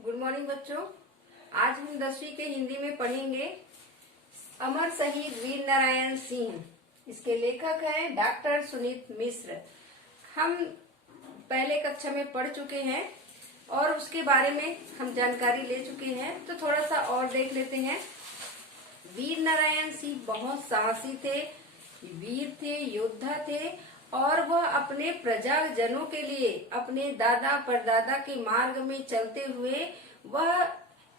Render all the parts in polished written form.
Good morning बच्चों। आज हम 10वीं के हिंदी में पढ़ेंगे अमर शहीद वीर नारायण सिंह। इसके लेखक हैं डॉक्टर सुनीत मिश्र। हम पहले कक्षा में पढ़ चुके हैं और उसके बारे में हम जानकारी ले चुके हैं, तो थोड़ा सा और देख लेते हैं। वीर नारायण सिंह बहुत साहसी थे, वीर थे, योद्धा थे और वह अपने प्रजाजनों के लिए अपने दादा परदादा के मार्ग में चलते हुए वह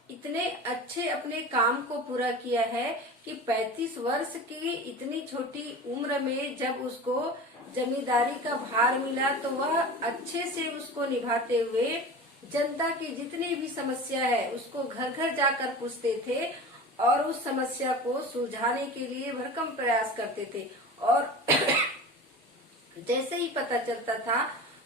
इतने अच्छे अपने काम को पूरा किया है कि 35 वर्ष की इतनी छोटी उम्र में जब उसको जमींदारी का भार मिला तो वह अच्छे से उसको निभाते हुए जनता की जितनी भी समस्या है उसको घर घर जाकर पूछते थे और उस समस्या को सुलझाने के लिए भरसक प्रयास करते थे। और जैसे ही पता चलता था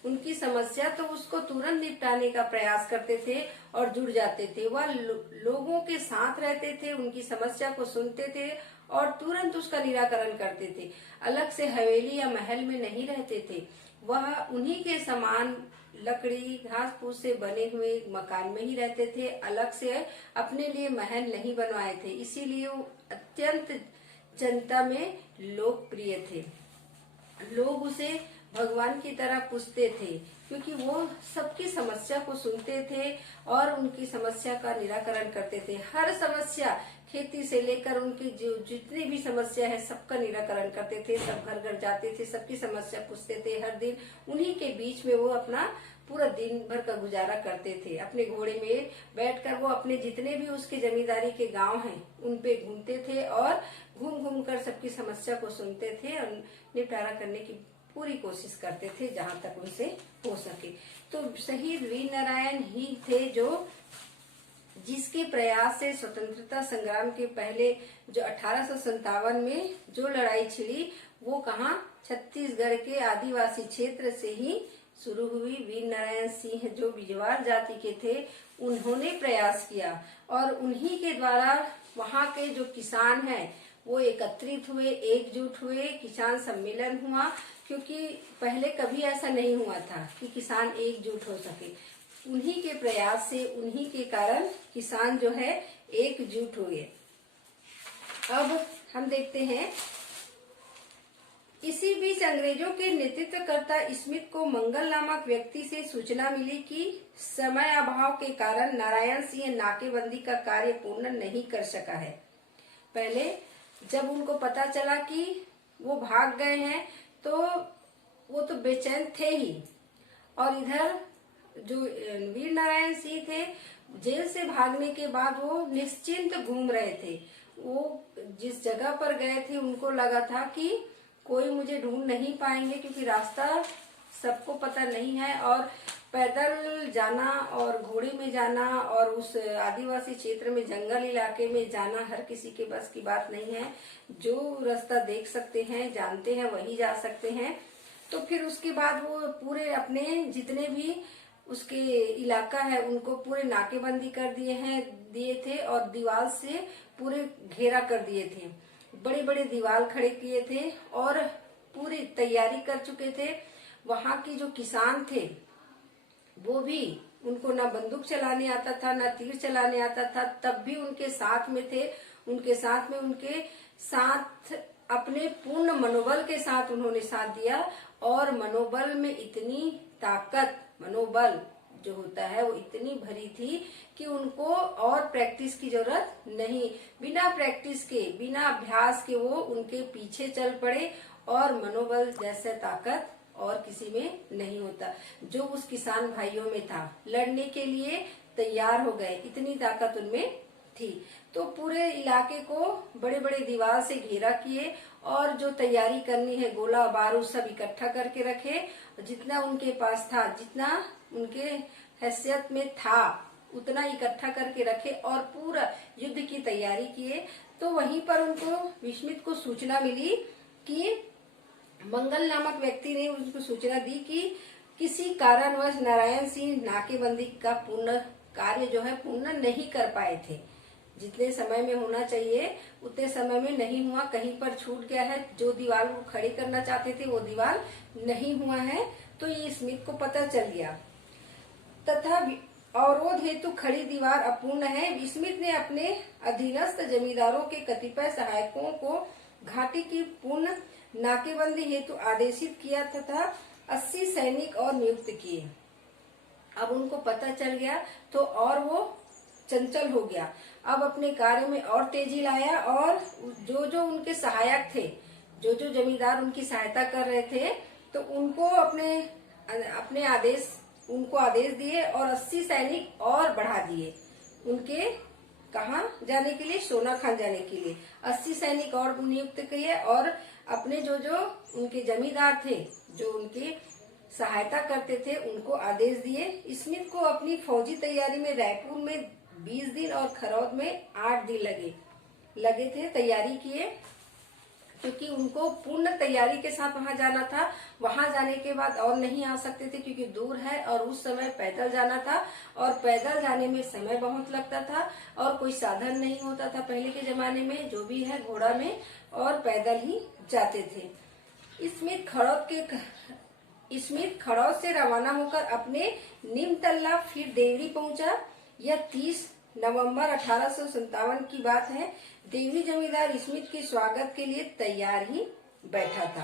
उनकी समस्या तो उसको तुरंत निपटाने का प्रयास करते थे और जुड़ जाते थे। वह लोगों के साथ रहते थे, उनकी समस्या को सुनते थे और तुरंत उसका निराकरण करते थे। अलग से हवेली या महल में नहीं रहते थे, वह उन्हीं के समान लकड़ी घास फूस से बने हुए मकान में ही रहते थे। अलग से अपने लिए महल नहीं बनवाए थे, इसीलिए वो अत्यंत जनता में लोकप्रिय थे। लोग उसे भगवान की तरह पूजते थे क्योंकि वो सबकी समस्या को सुनते थे और उनकी समस्या का निराकरण करते थे। हर समस्या, खेती से लेकर उनकी जो जितनी भी समस्या है सबका निराकरण करते थे। सब घर घर जाते थे, सबकी समस्या पूछते थे। हर दिन उन्हीं के बीच में वो अपना पूरा दिन भर का गुजारा करते थे। अपने घोड़े में बैठकर वो अपने जितने भी उसके जमींदारी के गांव हैं उन पे घूमते थे और घूम घूम कर सबकी समस्या को सुनते थे और निपटारा करने की पूरी कोशिश करते थे जहां तक उनसे हो सके। तो शहीद वीर नारायण ही थे जो जिसके प्रयास से स्वतंत्रता संग्राम के पहले जो 1857 में जो लड़ाई छिड़ी वो कहाँ, छत्तीसगढ़ के आदिवासी क्षेत्र से ही शुरू हुई। वीर नारायण सिंह जो बिजवार जाति के थे उन्होंने प्रयास किया और उन्हीं के द्वारा वहाँ के जो किसान हैं वो एकत्रित हुए, एकजुट हुए, किसान सम्मेलन हुआ। क्योंकि पहले कभी ऐसा नहीं हुआ था कि किसान एकजुट हो सके। उन्हीं के प्रयास से, उन्हीं के कारण किसान जो है एकजुट हुए। अब हम देखते हैं, इसी बीच अंग्रेजों के नेतृत्वकर्ता स्मिथ को मंगल नामक व्यक्ति से सूचना मिली कि समय अभाव के कारण नारायण सिंह नाकेबंदी का कार्य पूर्ण नहीं कर सका है। पहले जब उनको पता चला कि वो भाग गए हैं तो वो तो बेचैन थे ही, और इधर जो वीर नारायण सिंह थे जेल से भागने के बाद वो निश्चिंत घूम रहे थे। वो जिस जगह पर गए थे उनको लगा था कि कोई मुझे ढूंढ नहीं पाएंगे क्योंकि रास्ता सबको पता नहीं है और पैदल जाना और घोड़े में जाना और उस आदिवासी क्षेत्र में जंगल इलाके में जाना हर किसी के बस की बात नहीं है। जो रास्ता देख सकते हैं, जानते हैं, वही जा सकते हैं। तो फिर उसके बाद वो पूरे अपने जितने भी उसके इलाका है उनको पूरे नाकेबंदी कर दिए थे और दीवार से पूरे घेरा कर दिए थे। बड़े बड़े दीवार खड़े किए थे और पूरी तैयारी कर चुके थे। वहाँ की जो किसान थे वो भी, उनको ना बंदूक चलाने आता था ना तीर चलाने आता था, तब भी उनके साथ में थे। उनके साथ अपने पूर्ण मनोबल के साथ उन्होंने साथ दिया और मनोबल में इतनी ताकत, मनोबल जो होता है वो इतनी भरी थी कि उनको और प्रैक्टिस की जरूरत नहीं, बिना प्रैक्टिस के, बिना अभ्यास के वो उनके पीछे चल पड़े और मनोबल जैसे ताकत और किसी में नहीं होता जो उस किसान भाइयों में था। लड़ने के लिए तैयार हो गए, इतनी ताकत उनमें थी। तो पूरे इलाके को बड़े बड़े दीवार से घेरा किए और जो तैयारी करनी है, गोला बारूद सब इकट्ठा करके रखे। जितना उनके पास था, जितना उनके हैसियत में था उतना इकट्ठा करके रखे और पूरा युद्ध की तैयारी किए। तो वहीं पर उनको स्मिथ को सूचना मिली कि मंगल नामक व्यक्ति ने उनको सूचना दी कि किसी कारणवश नारायण सिंह नाकेबंदी का पूर्ण कार्य जो है पूर्ण नहीं कर पाए थे। जितने समय में होना चाहिए उतने समय में नहीं हुआ, कहीं पर छूट गया है। जो दीवार वो खड़ी करना चाहते थे वो दीवार नहीं हुआ है। तो ये स्मिथ को पता चल गया तथा अवरोध हेतु खड़ी दीवार अपूर्ण है। स्मिथ ने अपने अधीनस्थ जमींदारों के कतिपय सहायकों को घाटी की पूर्ण नाकेबंदी हेतु आदेशित किया तथा 80 सैनिक और नियुक्त किए। अब उनको पता चल गया तो और वो चंचल हो गया। अब अपने कार्य में और तेजी लाया और जो जो उनके सहायक थे, जो जो जमींदार उनकी सहायता कर रहे थे, तो उनको अपने आदेश दिए और 80 सैनिक और बढ़ा दिए। उनके कहाँ जाने के लिए? सोनाखान जाने के लिए 80 सैनिक और नियुक्त किए और अपने जो जो उनके जमींदार थे, जो उनकी सहायता करते थे, उनको आदेश दिए। स्मिथ को अपनी फौजी तैयारी में रायपुर में 20 दिन और खरौद में 8 दिन लगे थे। तैयारी किए क्योंकि उनको पूर्ण तैयारी के साथ वहां जाना था। वहां जाने के बाद और नहीं आ सकते थे क्योंकि दूर है और उस समय पैदल जाना था और पैदल जाने में समय बहुत लगता था और कोई साधन नहीं होता था पहले के जमाने में। जो भी है घोड़ा में और पैदल ही जाते थे। स्मिथ खड़ौद से रवाना होकर अपने निमतल्ला फिर देवरी पहुंचा। यह 30 नवंबर 1857 की बात है। देवरी जमींदार स्मिथ के स्वागत के लिए तैयार ही बैठा था।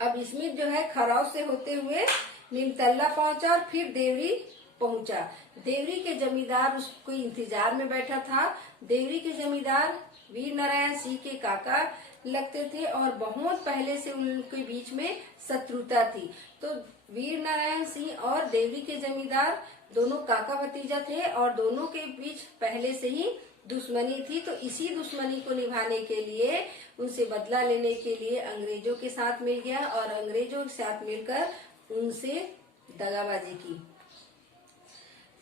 अब स्मिथ जो है खड़ौद से होते हुए निमतल्ला पहुंचा और फिर देवरी पहुंचा। देवरी के जमींदार उसको इंतजार में बैठा था। देवरी के जमींदार वीर नारायण सिंह के काका लगते थे और बहुत पहले से उनके बीच में शत्रुता थी। तो वीर नारायण सिंह और देवरी के जमींदार दोनों काका भतीजा थे और दोनों के बीच पहले से ही दुश्मनी थी। तो इसी दुश्मनी को निभाने के लिए, उनसे बदला लेने के लिए अंग्रेजों के साथ मिल गया और अंग्रेजों के साथ मिलकर उनसे दगाबाजी की।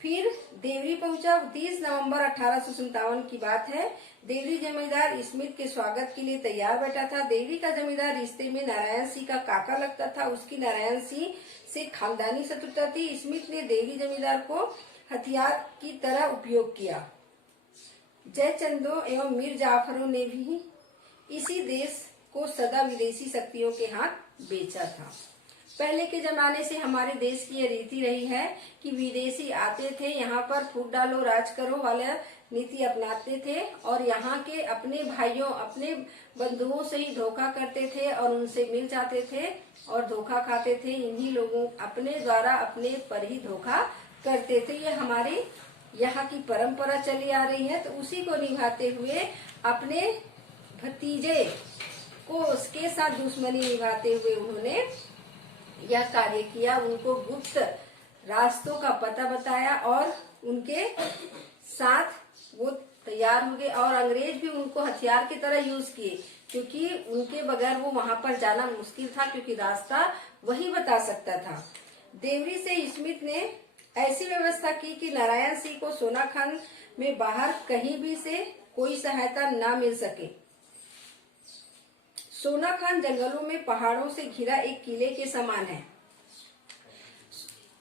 फिर देवरी पहुंचा। 30 नवंबर 1857 की बात है। देवरी जमींदार स्मिथ के स्वागत के लिए तैयार बैठा था। देवरी का जमींदार रिश्ते में नारायण सिंह का काका लगता था। उसकी नारायण सिंह से खानदानी शत्रुता थी। स्मिथ ने देवरी जमींदार को हथियार की तरह उपयोग किया। जयचंदों एवं मीर जाफरों ने भी इसी देश को सदा विदेशी शक्तियों के हाथ बेचा था। पहले के जमाने से हमारे देश की यह रीति रही है कि विदेशी आते थे, यहाँ पर फूट डालो राज करो वाला नीति अपनाते थे और यहाँ के अपने भाइयों, अपने बंधुओं से ही धोखा करते थे और उनसे मिल जाते थे और धोखा खाते थे। इन्हीं लोगों अपने द्वारा अपने पर ही धोखा करते थे। ये हमारी यहाँ की परंपरा चली आ रही है। तो उसी को निभाते हुए अपने भतीजे को उसके साथ दुश्मनी निभाते हुए उन्होंने यह कार्य किया। उनको गुप्त रास्तों का पता बताया और उनके साथ वो तैयार हो गए और अंग्रेज भी उनको हथियार की तरह यूज किए क्योंकि उनके बगैर वो वहां पर जाना मुश्किल था क्योंकि रास्ता वही बता सकता था। देवरी से स्मिथ ने ऐसी व्यवस्था की कि नारायण सिंह को सोनाखान में बाहर कहीं भी से कोई सहायता न मिल सके। सोनाखान जंगलों में पहाड़ों से घिरा एक किले के समान है।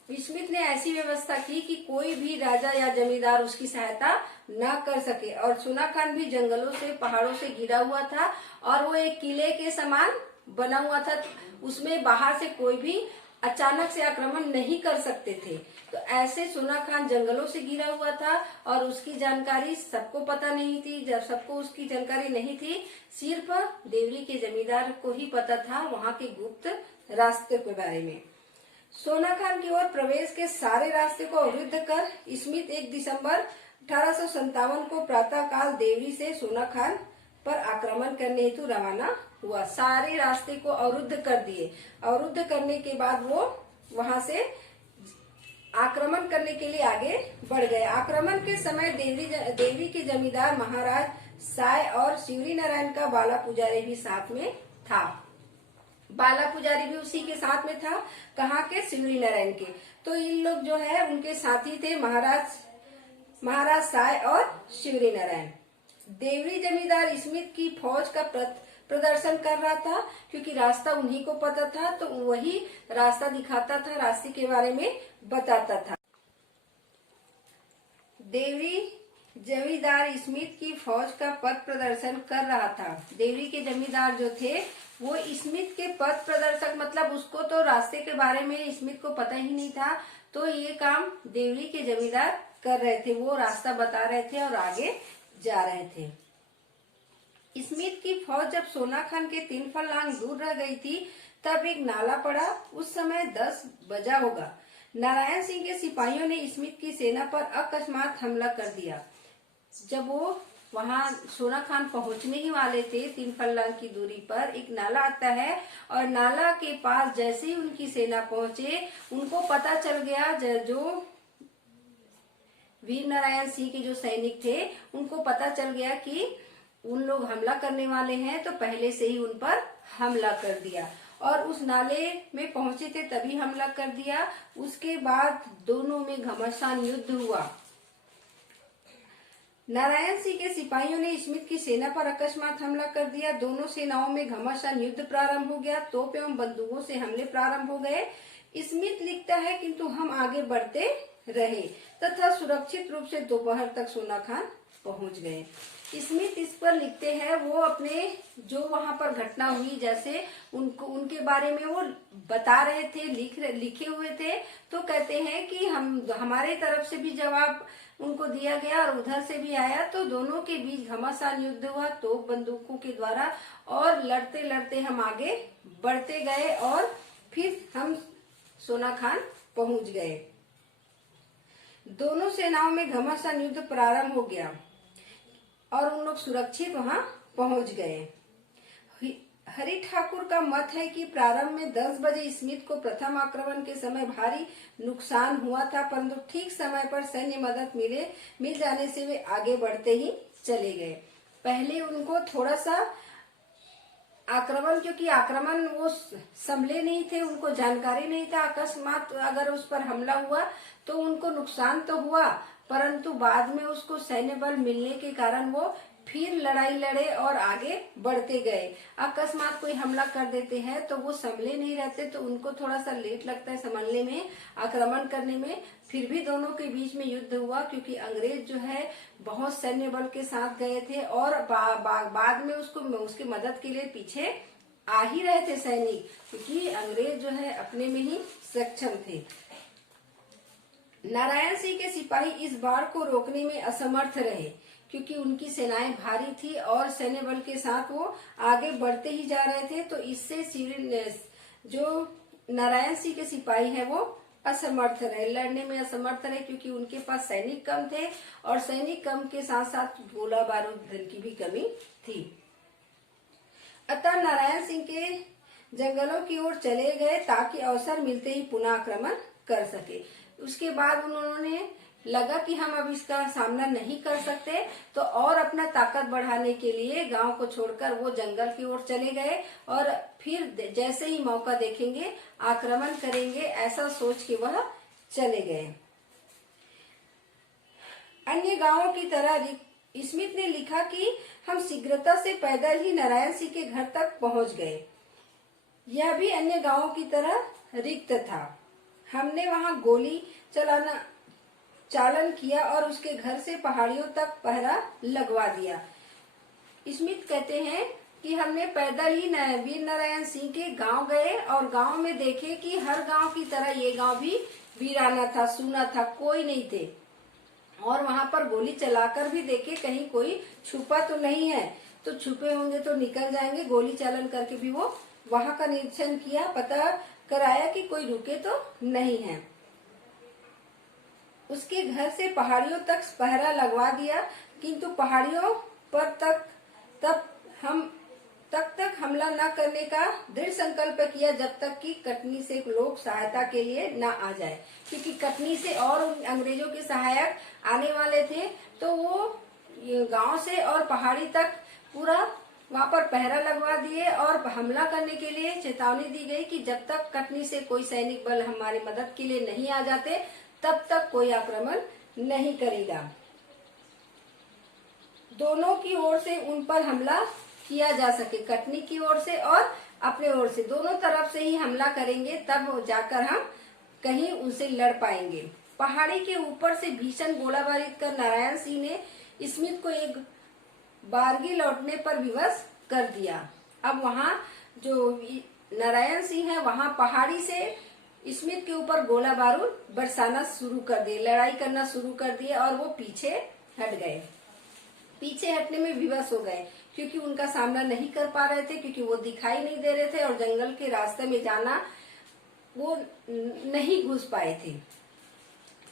स्मिथ ने ऐसी व्यवस्था की कि कोई भी राजा या जमींदार उसकी सहायता न कर सके और सोनाखान भी जंगलों से पहाड़ों से घिरा हुआ था और वो एक किले के समान बना हुआ था। उसमें बाहर से कोई भी अचानक से आक्रमण नहीं कर सकते थे। तो ऐसे सोनाखान जंगलों से घिरा हुआ था और उसकी जानकारी सबको पता नहीं थी। जब सबको उसकी जानकारी नहीं थी, सिर्फ देवरी के जमींदार को ही पता था वहां के गुप्त रास्ते के बारे में। सोनाखान की ओर प्रवेश के सारे रास्ते को अवरुद्ध कर स्मिथ 1 दिसंबर 1857 को प्रातःकाल देवरी से सोनाखान पर आक्रमण करने हेतु रवाना हुआ। सारे रास्ते को अवरुद्ध कर दिए। अवरुद्ध करने के बाद वो वहां से आक्रमण करने के लिए आगे बढ़ गए। आक्रमण के समय देवरी के जमींदार महाराज साय और शिवरी नारायण का बाला पुजारी भी साथ में था। बाला पुजारी भी उसी के साथ में था। कहाँ के? शिवरी नारायण के। तो इन लोग जो है उनके साथी थे महाराज साय और शिवरी नारायण। देवरी जमींदार स्मिथ की फौज का प्रदर्शन कर रहा था क्योंकि रास्ता उन्हीं को पता था, तो वही रास्ता दिखाता था, रास्ते के बारे में बताता था। देवरी जमींदार स्मिथ की फौज का पथ प्रदर्शन कर रहा था। देवरी के जमींदार जो थे वो स्मिथ के पथ प्रदर्शक, मतलब उसको तो रास्ते के बारे में स्मिथ को पता ही नहीं था, तो ये काम देवरी के जमींदार कर रहे थे, वो रास्ता बता रहे थे और आगे जा रहे थे। स्मिथ की फौज जब सोना खान के 3 फरलांग दूर रह गई थी तब एक नाला पड़ा। उस समय 10 बजा होगा। नारायण सिंह के सिपाहियों ने स्मिथ की सेना पर अकस्मात हमला कर दिया। जब वो वहां सोना खान पहुंचने ही वाले थे, 3 फरलांग की दूरी पर एक नाला आता है और नाला के पास जैसे ही उनकी सेना पहुंचे, उनको पता चल गया, जो वीर नारायण सिंह के जो सैनिक थे उनको पता चल गया कि उन लोग हमला करने वाले हैं, तो पहले से ही उन पर हमला कर दिया और उस नाले में पहुंचे थे तभी हमला कर दिया। उसके बाद दोनों में घमासान युद्ध हुआ। नारायण सिंह के सिपाहियों ने स्मिथ की सेना पर अकस्मात हमला कर दिया। दोनों सेनाओं में घमासान युद्ध प्रारंभ हो गया। तोप एवं बंदूकों से हमले प्रारंभ हो गए। स्मिथ लिखता है, किंतु हम आगे बढ़ते रहे तथा सुरक्षित रूप से दोपहर तक सोना खान पहुंच गए। स्मिथ इस पर लिखते हैं, वो अपने जो वहां पर घटना हुई, जैसे उनके बारे में वो बता रहे थे, लिखे हुए थे। तो कहते हैं कि हमारे तरफ से भी जवाब उनको दिया गया और उधर से भी आया, तो दोनों के बीच घमासान युद्ध हुआ तोप बंदूकों के द्वारा और लड़ते लड़ते हम आगे बढ़ते गए और फिर हम सोना खान पहुंच गए। दोनों सेनाओं में घमासान युद्ध प्रारंभ हो गया और उन लोग सुरक्षित वहां पहुंच गए। हरि ठाकुर का मत है कि प्रारंभ में 10 बजे स्मिथ को प्रथम आक्रमण के समय भारी नुकसान हुआ था, परंतु ठीक समय पर सैन्य मदद मिल जाने से वे आगे बढ़ते ही चले गए। पहले उनको थोड़ा सा क्योंकि आक्रमण वो संभले नहीं थे, उनको जानकारी नहीं था, अकस्मात अगर उस पर हमला हुआ तो उनको नुकसान तो हुआ, परंतु बाद में उसको सैन्य बल मिलने के कारण वो फिर लड़ाई लड़े और आगे बढ़ते गए। अकस्मात कोई हमला कर देते हैं तो वो संभले नहीं रहते, तो उनको थोड़ा सा लेट लगता है संभलने में, आक्रमण करने में। फिर भी दोनों के बीच में युद्ध हुआ, क्योंकि अंग्रेज जो है बहुत सैन्य बल के साथ गए थे और बाद में उसकी मदद के लिए पीछे आ ही रहे थे सैनिक, क्योंकि अंग्रेज जो है अपने में ही सक्षम थे। नारायण सिंह के सिपाही इस बाढ़ को रोकने में असमर्थ रहे, क्योंकि उनकी सेनाएं भारी थी और सैन्य बल के साथ वो आगे बढ़ते ही जा रहे थे। तो इससे जो नारायण सिंह के सिपाही है वो असमर्थ रहे, लड़ने में असमर्थ रहे, क्योंकि उनके पास सैनिक कम थे और सैनिक कम के साथ साथ गोला बारूद धन की भी कमी थी। अतः नारायण सिंह के जंगलों की ओर चले गए ताकि अवसर मिलते ही पुनः आक्रमण कर सके। उसके बाद उन्होंने लगा कि हम अब इसका सामना नहीं कर सकते, तो और अपना ताकत बढ़ाने के लिए गांव को छोड़कर वो जंगल की ओर चले गए और फिर जैसे ही मौका देखेंगे आक्रमण करेंगे, ऐसा सोच के वह चले गए। अन्य गांवों की तरह स्मिथ ने लिखा कि हम शीघ्रता से पैदल ही नारायण सिंह के घर तक पहुंच गए। यह भी अन्य गांवों की तरह रिक्त था। हमने वहां गोली चालन किया और उसके घर से पहाड़ियों तक पहरा लगवा दिया। स्मिथ कहते हैं कि हमने पैदल ही वीर नारायण सिंह के गांव गए और गांव में देखे कि हर गांव की तरह ये गांव भी वीराना था, सूना था, कोई नहीं थे। और वहां पर गोली चलाकर भी देखे कहीं कोई छुपा तो नहीं है, तो छुपे होंगे तो निकल जाएंगे। गोली चालन करके भी वो वहां का निरीक्षण किया, पता कराया कि कोई रुके तो नहीं है। उसके घर से पहाड़ियों तक पहरा लगवा दिया, किंतु पहाड़ियों पर तक हमला न करने का दृढ़ संकल्प किया जब तक कि कटनी से लोग सहायता के लिए न आ जाए, क्योंकि कटनी से और अंग्रेजों के सहायक आने वाले थे। तो वो गांव से और पहाड़ी तक पूरा वहां पर पहरा लगवा दिए और हमला करने के लिए चेतावनी दी गई कि जब तक कटनी से कोई सैनिक बल हमारी मदद के लिए नहीं आ जाते तब तक कोई आक्रमण नहीं करेगा। दोनों की ओर से उन पर हमला किया जा सके, कटनी की ओर से और अपने ओर से, दोनों तरफ से ही हमला करेंगे, तब जाकर हम कहीं उनसे लड़ पाएंगे। पहाड़ी के ऊपर से भीषण गोलाबारी कर नारायण सिंह ने स्मिथ को एक बारगी लौटने पर विवश कर दिया। अब वहां जो नारायण सिंह है वहां पहाड़ी से स्मिथ के ऊपर गोला बारूद बरसाना शुरू कर दिए, लड़ाई करना शुरू कर दिए और वो पीछे हट गए। पीछे हटने में विवश हो गए क्योंकि उनका सामना नहीं कर पा रहे थे, क्योंकि वो दिखाई नहीं दे रहे थे और जंगल के रास्ते में जाना वो नहीं घुस पाए थे।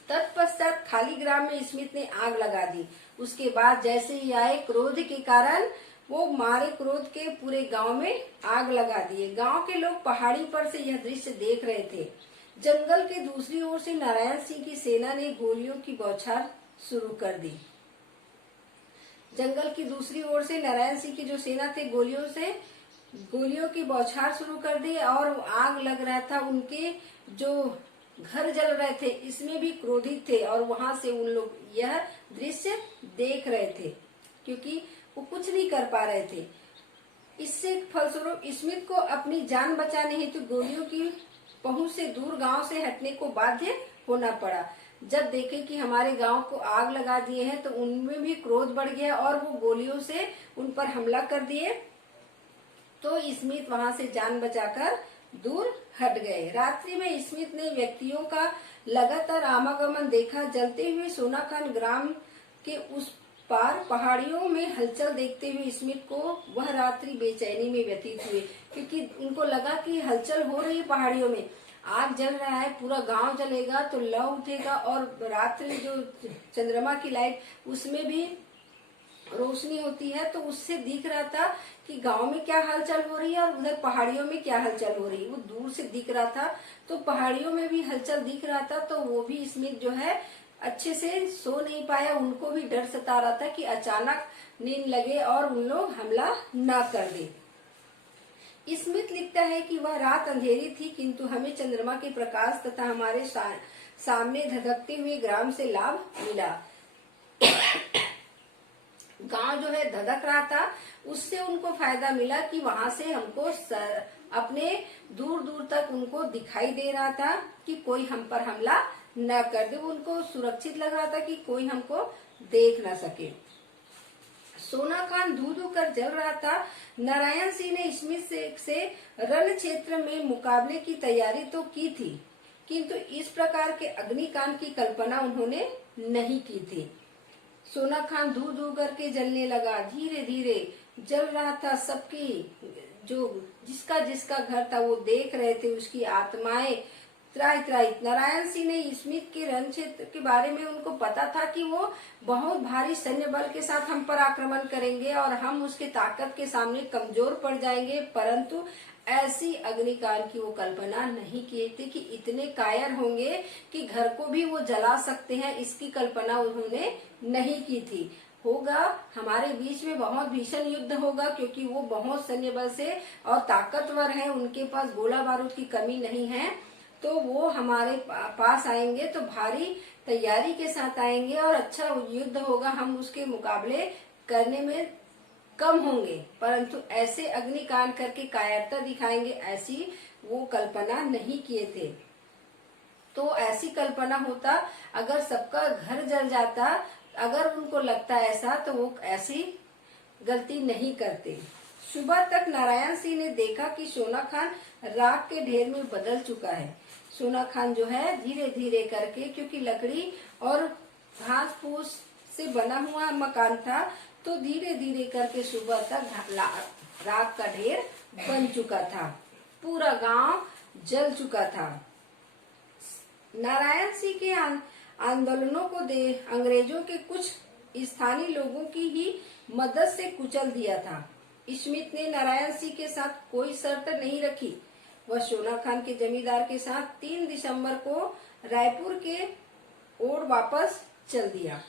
तत्पश्चात खाली ग्राम में स्मिथ ने आग लगा दी। उसके बाद जैसे ही आए, क्रोध के कारण वो मारे क्रोध के पूरे गांव में आग लगा दिए। गांव के लोग पहाड़ी पर से यह दृश्य देख रहे थे। जंगल के दूसरी ओर से नारायण सिंह की सेना ने गोलियों की बौछार शुरू कर दी। जंगल की दूसरी ओर से नारायण सिंह की जो सेना थे, गोलियों की बौछार शुरू कर दी और आग लग रहा था। उनके जो घर जल रहे थे, इसमें भी क्रोधित थे और वहां से उन लोग यह दृश्य देख रहे थे क्योंकि वो कुछ नहीं कर पा रहे थे। इससे फलस्वरूप स्मिथ को अपनी जान बचाने हेतु गोलियों की पहुंच से दूर गांव से हटने को बाध्य होना पड़ा। जब देखे कि हमारे गांव को आग लगा दिए हैं तो उनमें भी क्रोध बढ़ गया और वो गोलियों से उन पर हमला कर दिए। तो स्मिथ वहां से जान बचाकर दूर हट गए। रात्रि में स्मिथ ने व्यक्तियों का लगातार आवागमन देखा। जलते हुए सोनाखान ग्राम के उस पार पहाड़ियों में हलचल देखते हुए स्मिथ को वह रात्रि बेचैनी में व्यतीत हुई, क्योंकि उनको लगा कि हलचल हो रही है पहाड़ियों में, आग जल रहा है, पूरा गांव जलेगा तो लौ उठेगा और रात्रि जो चंद्रमा की लाइट उसमें भी रोशनी होती है, तो उससे दिख रहा था कि गांव में क्या हलचल हो रही है और उधर पहाड़ियों में क्या हलचल हो रही है। वो दूर से दिख रहा था तो पहाड़ियों में भी हलचल दिख रहा था। तो वो भी स्मिथ जो है अच्छे से सो नहीं पाया। उनको भी डर सता रहा था कि अचानक नींद लगे और उन लोग हमला न कर दे। स्मिथ लिखता है कि वह रात अंधेरी थी, किंतु हमें चंद्रमा के प्रकाश तथा हमारे सामने धधकते हुए ग्राम से लाभ मिला। गांव जो है धधक रहा था, उससे उनको फायदा मिला कि वहां से हमको अपने दूर दूर तक उनको दिखाई दे रहा था कि कोई हम पर हमला न कर दे। उनको सुरक्षित लग रहा था कि कोई हमको देख न सके। सोनाखान धू धू कर जल रहा था। नारायण सिंह ने स्मिथ से रण क्षेत्र में मुकाबले की तैयारी तो की थी, किंतु इस प्रकार के अग्निकांड की कल्पना उन्होंने नहीं की थी। सोनाखान धू धू करके जलने लगा, धीरे धीरे जल रहा था। सबकी जो जिसका जिसका घर था वो देख रहे थे, उसकी आत्माएं त्राही त्राही। नारायण सिंह ने स्मिथ के रण क्षेत्र के बारे में उनको पता था कि वो बहुत भारी सैन्य बल के साथ हम पर आक्रमण करेंगे और हम उसके ताकत के सामने कमजोर पड़ जाएंगे, परंतु ऐसी अग्निकांड की वो कल्पना नहीं की थी कि इतने कायर होंगे कि घर को भी वो जला सकते हैं। इसकी कल्पना उन्होंने नहीं की थी। होगा हमारे बीच में बहुत भीषण युद्ध होगा, क्योंकि वो बहुत सैन्य बल से और ताकतवर है, उनके पास गोला बारूद की कमी नहीं है, तो वो हमारे पास आएंगे तो भारी तैयारी के साथ आएंगे और अच्छा युद्ध होगा, हम उसके मुकाबले करने में कम होंगे, परंतु ऐसे अग्निकांड करके कायरता दिखाएंगे, ऐसी वो कल्पना नहीं किए थे। तो ऐसी कल्पना होता, अगर सबका घर जल जाता, अगर उनको लगता ऐसा, तो वो ऐसी गलती नहीं करते। सुबह तक नारायण सिंह ने देखा कि सोनाखान राख के ढेर में बदल चुका है। सोनाखान जो है धीरे धीरे करके, क्योंकि लकड़ी और घास फूस से बना हुआ मकान था, तो धीरे धीरे करके सुबह तक राख का ढेर बन चुका था, पूरा गांव जल चुका था। नारायण सिंह के आंदोलनों को अंग्रेजों के कुछ स्थानीय लोगों की ही मदद से कुचल दिया था। स्मिथ ने नारायण सिंह के साथ कोई शर्त नहीं रखी। वह सोनाखान के जमींदार के साथ 3 दिसंबर को रायपुर के ओर वापस चल दिया।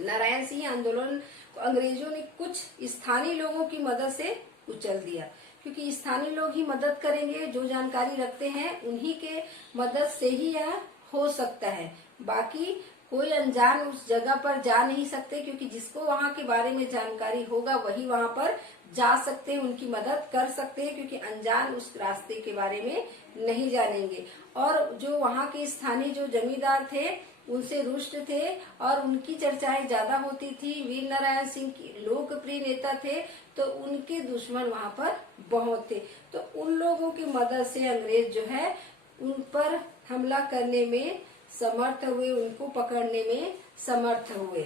नारायण सिंह आंदोलन को अंग्रेजों ने कुछ स्थानीय लोगों की मदद से कुचल दिया, क्योंकि स्थानीय लोग ही मदद करेंगे, जो जानकारी रखते हैं उन्हीं के मदद से ही यह हो सकता है। बाकी कोई अनजान उस जगह पर जा नहीं सकते, क्योंकि जिसको वहाँ के बारे में जानकारी होगा वही वहाँ पर जा सकते हैं, उनकी मदद कर सकते हैं, क्योंकि अनजान उस रास्ते के बारे में नहीं जानेंगे। और जो वहाँ के स्थानीय जो जमींदार थे उनसे रुष्ट थे और उनकी चर्चाएं ज्यादा होती थी। वीर नारायण सिंह की लोकप्रिय नेता थे, तो उनके दुश्मन वहाँ पर बहुत थे। तो उन लोगों की मदद से अंग्रेज जो है उन पर हमला करने में समर्थ हुए, उनको पकड़ने में समर्थ हुए।